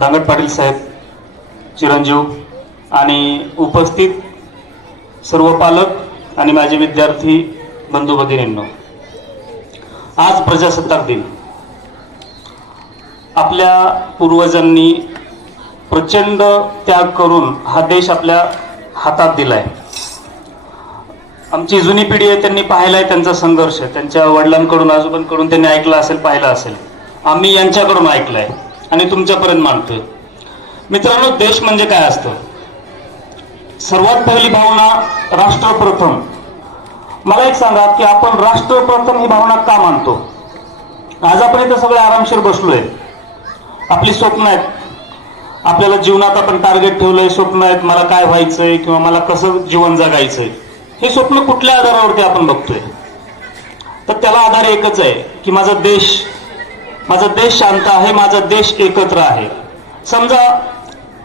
धांगड पाटील साहेब चिरंजीव आणि उपस्थित सर्व पालक आणि माझे विद्यार्थी बंधू भगिनींनो आज प्रजासत्ताक दिन. आपल्या पूर्वजांनी प्रचंड त्याग करून हा देश आपल्या हातात दिलाय. आमची जुनी पिढी आहे त्यांनी पाहिलाय त्यांचा संघर्ष. त्यांच्या वडिलांकडून आजोबांकडून त्यांनी ऐकलं असेल पाहिलं असेल. आम्ही यांच्याकडून ऐकलंय. आणि तुमच्यापर्यंत मांडतोय मित्रांनो देश म्हणजे काय असतं? सर्वात पहिली भावना राष्ट्रप्रथम. मला एक सांगा की आपण राष्ट्रप्रथम ही भावना का मानतो? आज आपण इथं सगळे आरामशीर बसलोय. आपली स्वप्न आहेत. आपल्याला जीवनात आपण टार्गेट ठेवलंय स्वप्न आहेत. मला काय व्हायचंय किंवा मला कसं जीवन जगायचंय? हे स्वप्न कुठल्या आधारावरती आपण बघतोय? तर त्याला आधार एकच आहे की माझा देश माझा देश शांत आहे माझा देश एकत्र आहे. समजा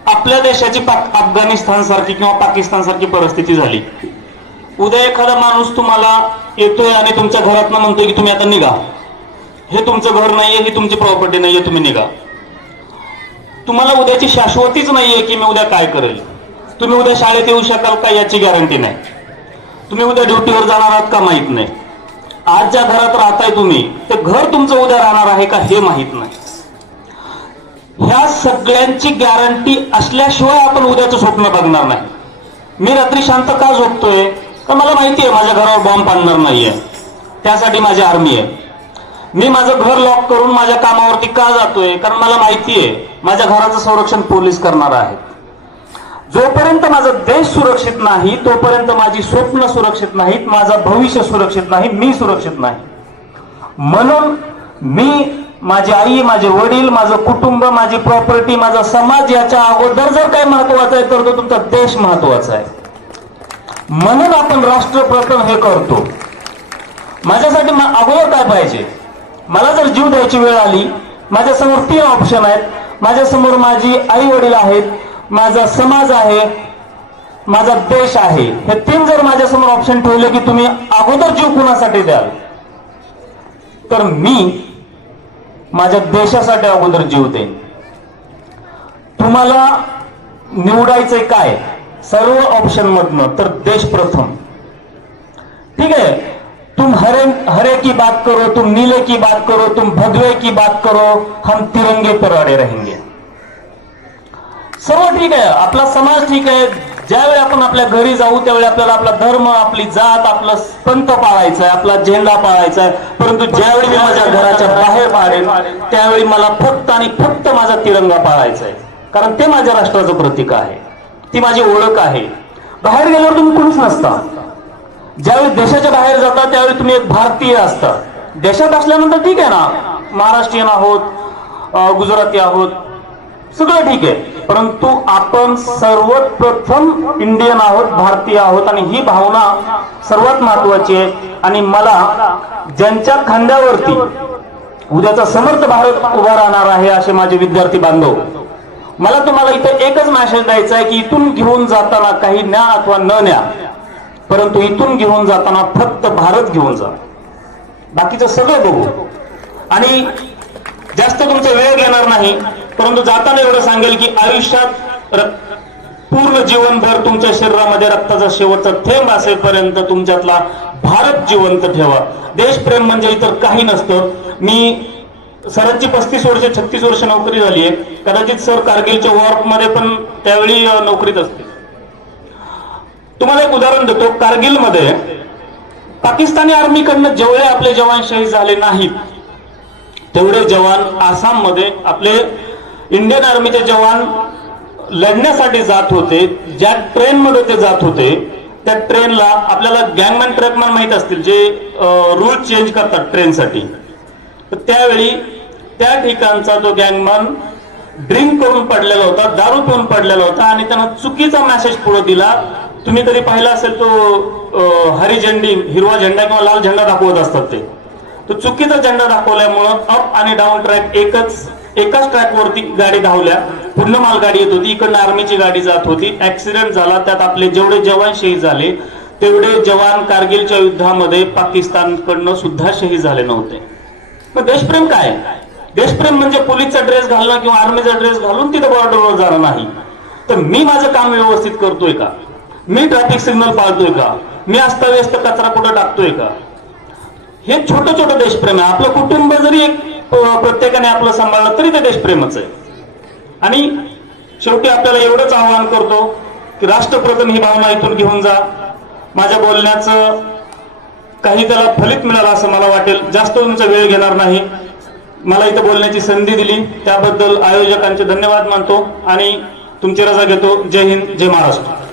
आपल्या देशाची पाक अफगाणिस्तान सारखी किंवा पाकिस्तान सारखी परिस्थिती झाली. उद्या एखादा माणूस तुम्हाला येतोय आणि तुमच्या घरातनं म्हणतोय की तुम्ही आता निघा. हे तुमचं घर नाहीये ही तुमची प्रॉपर्टी नाहीये तुम्ही निघा. तुम्हाला उद्याची शाश्वतीच नाहीये की मी उद्या काय करेल. तुम्ही उद्या शाळेत येऊ शकाल का याची गॅरंटी नाही. तुम्ही उद्या ड्युटीवर जाणार आहात का माहीत नाही. आज ज्या घरात राहताय तुम्ही ते घर तुमचं उद्या राहणार आहे का हे माहीत नाही. ह्या सगळ्यांची गॅरंटी असल्याशिवाय आपण उद्याचं स्वप्न बघणार नाही. मी रात्री शांत का झोपतोय? तर मला माहिती आहे माझ्या घरावर बॉम्ब पाडणार नाहीये. त्यासाठी माझी आर्मी आहे. मी माझं घर लॉक करून माझ्या कामावरती का जातोय? कारण मला माहिती आहे माझ्या घराचं संरक्षण पोलीस करणार आहेत. जोपर्यंत माझा देश सुरक्षित नाही तोपर्यंत माझी स्वप्न सुरक्षित नाहीत माझं भविष्य सुरक्षित नाही मी सुरक्षित नाही. म्हणून मी माझी आई माझे वडील माझं कुटुंब माझी प्रॉपर्टी माझा समाज याच्या अगोदर जर काय महत्त्वाचा आहे तर तो तुमचा देश महत्त्वाचा आहे. म्हणून आपण राष्ट्रप्रथम हे करतो. माझ्यासाठी अगोदर काय पाहिजे? मला जर जीव द्यायची वेळ आली माझ्यासमोर तीन ऑप्शन आहेत. माझ्यासमोर माझी आई वडील आहेत माझा समाज आहे माझा देश आहे. हे तीन जर माझ्यासमोर ऑप्शन ठेवले की तुम्ही अगोदर जीव कुणासाठी द्याल? तर मी माझ्या देशासाठी अगोदर जीव देईन. तुम्हाला निवडायचंय काय? सर्व ऑप्शन मधनं तर देश प्रथम. ठीक आहे? तुम हरे हरे की बात करो तुम नीले की बात करो तुम भगवे की बात करो हम तिरंगे पर अड़े रहेंगे. सर्व ठीक आहे. आपला समाज ठीक आहे. ज्यावेळी आपण आपल्या घरी जाऊ त्यावेळी आपल्याला आपला धर्म आपली जात आपलं पंथ पाळायचा आहे आपला झेंडा पाळायचा आहे. परंतु ज्यावेळी मी माझ्या घराच्या बाहेर पाळेल त्यावेळी मला फक्त आणि फक्त माझा तिरंगा पाळायचा आहे. कारण ते माझ्या राष्ट्राचं प्रतीक आहे. ती माझी ओळख आहे. बाहेर गेल्यावर तुम्ही कोणीच नसता. ज्यावेळी देशाच्या बाहेर जाता त्यावेळी तुम्ही एक भारतीय असता. देशात असल्यानंतर ठीक आहे ना. महाराष्ट्रीयन आहोत गुजराती आहोत सगळं ठीक आहे. परंतु आपण सर्वात प्रथम इंडियन आहोत भारतीय आहोत आणि ही भावना सर्वात महत्वाची आहे. आणि मला ज्यांच्या खांद्यावरती उद्याचा समर्थ भारत उभा राहणार आहे असे माझे विद्यार्थी बांधव मला तुम्हाला इथं एकच मॅसेज द्यायचा आहे की इथून घेऊन जाताना काही न्या अथवा न न्या परंतु इथून घेऊन जाताना फक्त भारत घेऊन जा. बाकीचं सगळं बघू. आणि जास्त तुमचा वेळ घेणार नाही परंतु जाताना एवढं सांगेल की आयुष्यात पूर्ण जीवनभर तुमच्या शरीरामध्ये रक्ताचा शेवटचा थेंब असेपर्यंत तुमच्यातला भारत जिवंत ठेवा. देशप्रेम म्हणजे इतर काही नसतं. मी सरांची पस्तीस वर्ष छत्तीस वर्ष नोकरी झाली आहे. कदाचित सर कारगिलच्या वॉर्कमध्ये पण त्यावेळी नोकरीत असते तुम्हाला एक उदाहरण देतो. कारगिलमध्ये पाकिस्तानी आर्मीकडनं जेवढे आपले जवान शहीद झाले नाहीत तेवढे जवान आसाममध्ये आपले इंडियन आर्मीचे जवान लढण्यासाठी जात होते ज्या ट्रेनमध्ये ते जात होते त्या ट्रेनला आपल्याला गँगमॅन ट्रकमॅन माहीत असतील जे रूल चेंज करतात ट्रेनसाठी तर त्यावेळी त्या ठिकाणचा जो गँगमॅन ड्रिंक करून पडलेला होता दारू पिऊन पडलेला होता आणि त्यांना चुकीचा मेसेज पुढे दिला. तुम्ही कधी पाहिला असेल तो हरी झेंडी हिरवा झेंडा किंवा लाल झेंडा दाखवत असतात ते. तो चुकीचा झेंडा दाखवल्यामुळं अप आणि डाऊन ट्रॅक एकच एकाच ट्रॅक वरती गाडी धावल्या पूर्ण मालगाडी येत होती इकडनं आर्मीची गाडी जात होती. ऍक्सिडेंट झाला त्यात आपले जेवढे जवान शहीद झाले तेवढे जवान कारगिलच्या युद्धामध्ये पाकिस्तानकडनं सुद्धा शहीद झाले नव्हते. मग देशप्रेम काय? देशप्रेम म्हणजे पोलीसचा ड्रेस घालणं किंवा आर्मीचा ड्रेस घालून तिथे बॉर्डरवर जाणं नाही. तर मी माझं काम व्यवस्थित करतोय का? मी ट्रॅफिक सिग्नल पाळतोय का? मी अस्ताव्यस्त कचरा कुठं टाकतोय का? हे छोटं छोटं देशप्रेम आहे. आपलं कुटुंब जरी एक प्रत्येकाने आपलं सांभाळलं तरी ते देशप्रेमच आहे. आणि शेवटी आपल्याला एवढंच आवाहन करतो की राष्ट्रप्रथम ही भावना इथून घेऊन जा. माझ्या बोलण्याचं काही त्याला फलित मिळालं असं मला वाटेल. जास्त तुमचा वेळ घेणार नाही. मला इथं बोलण्याची संधी दिली. त्याबद्दल आयोजकांचे धन्यवाद मानतो आणि तुमची रजा घेतो. जय हिंद जय महाराष्ट्र.